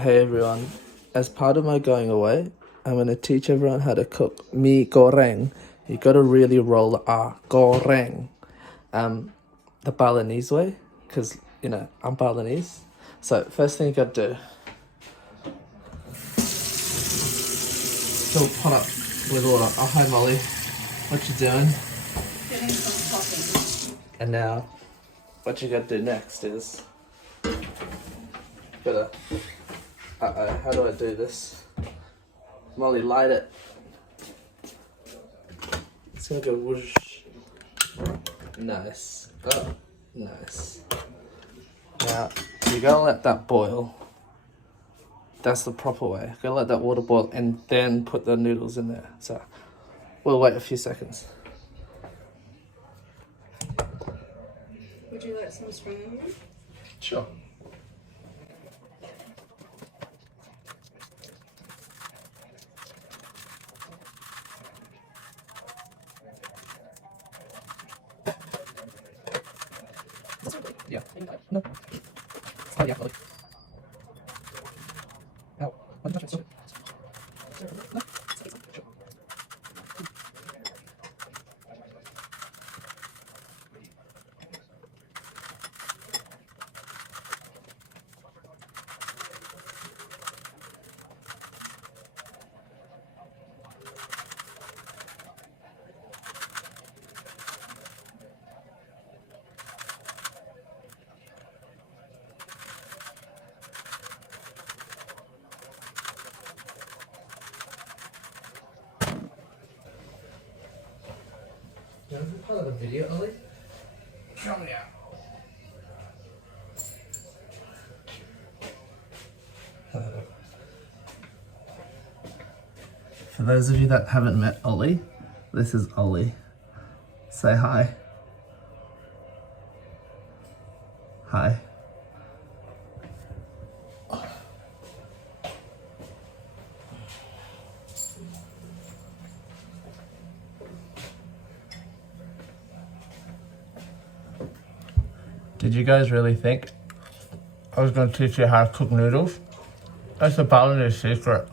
Hey everyone, as part of my going away, I'm going to teach everyone how to cook Mi Goreng. You got to really roll the R, Goreng. The Balinese way, because, I'm Balinese. So, first thing you got to do, fill pot up with water. Oh, hi Molly, what you doing? Getting some toppings. And now, what you got to do next is, gotta, how do I do this? Molly, light it. It's gonna go whoosh. Nice. Oh, nice. Now, you gotta let that boil. That's the proper way. You gotta let that water boil and then put the noodles in there. So, we'll wait a few seconds. Would you like some spring onion? Sure. Yeah. No. Oh, yeah, Molly. Ow. What did I touch it? No. Sure. You want to be part of the video, Ollie? Come here. Hello. For those of you that haven't met Ollie, this is Ollie. Say hi. Hi. Did you guys really think I was going to teach you how to cook noodles? That's a Balinese secret.